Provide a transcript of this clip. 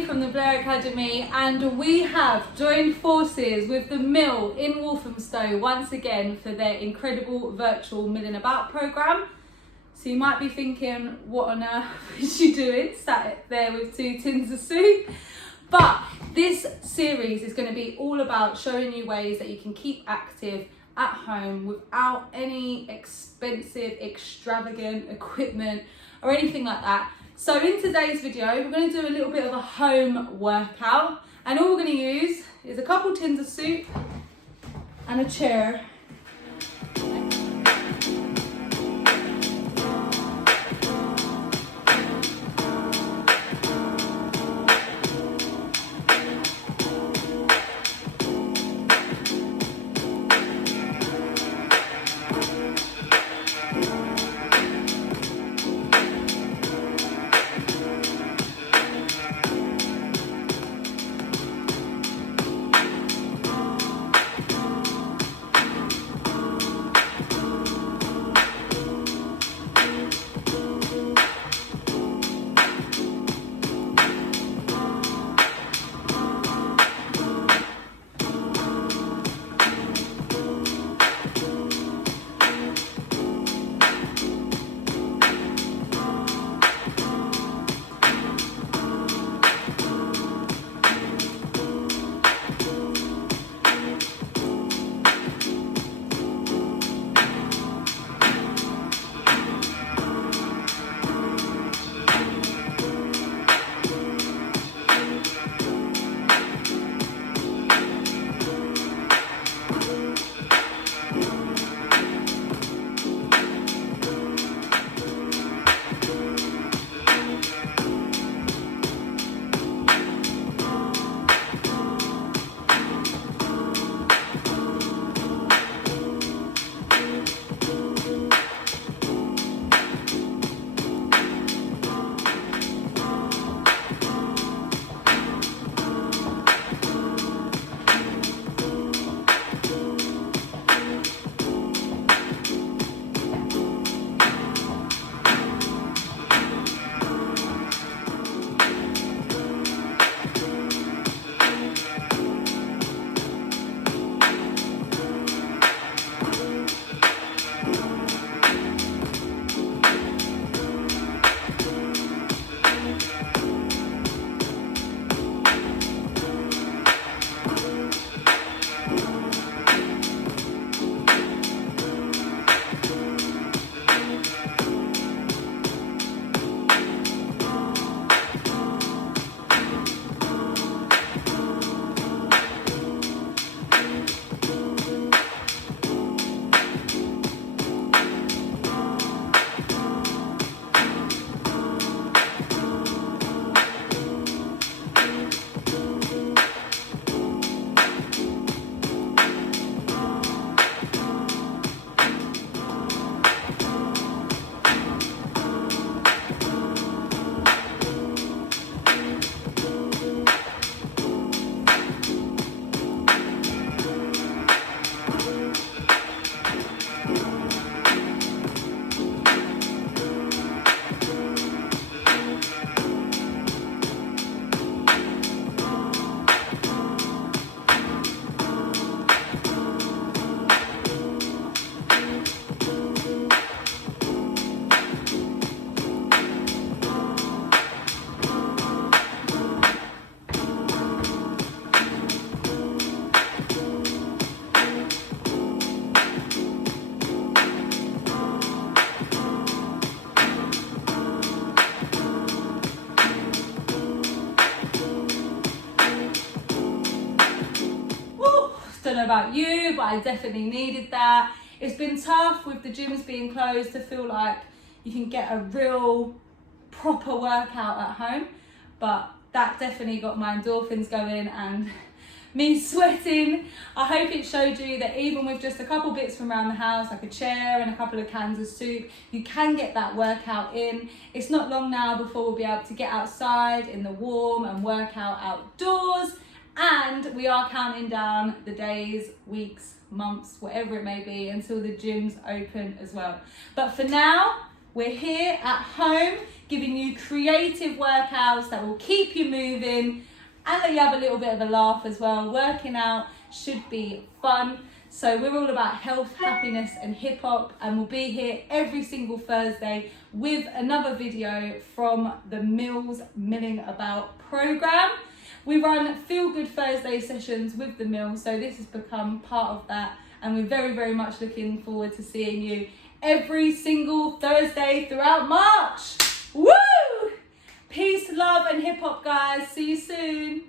Lee from the Blair Academy, and we have joined forces with the Mill in Walthamstow once again for their incredible virtual Milling About programme. So you might be thinking, what on earth is she doing sat there with 2 tins of soup? But this series is going to be all about showing you ways that you can keep active at home without any expensive, extravagant equipment or anything like that. So in today's video, we're going to do a little bit of a home workout, and all we're going to use is a couple tins of soup and a chair. Don't know about you, but I definitely needed that. It's been tough with the gyms being closed to feel like you can get a real proper workout at home, but that definitely got my endorphins going and me sweating. I hope it showed you that even with just a couple bits from around the house, like a chair and a couple of cans of soup, you can get that workout in. It's not long now before we'll be able to get outside in the warm and work out outdoors. And we are counting down the days, weeks, months, whatever it may be, until the gyms open as well. But for now, We're here at home giving you creative workouts that will keep you moving and let you have a little bit of a laugh as well. Working out should be fun. So we're all about health, happiness and hip hop, and we'll be here every single Thursday with another video from the Mills Milling About program. We run Feel Good Thursday sessions with the Mill, so this has become part of that, and we're very, very much looking forward to seeing you every single Thursday throughout March. Woo! Peace, love and hip hop, guys. See you soon.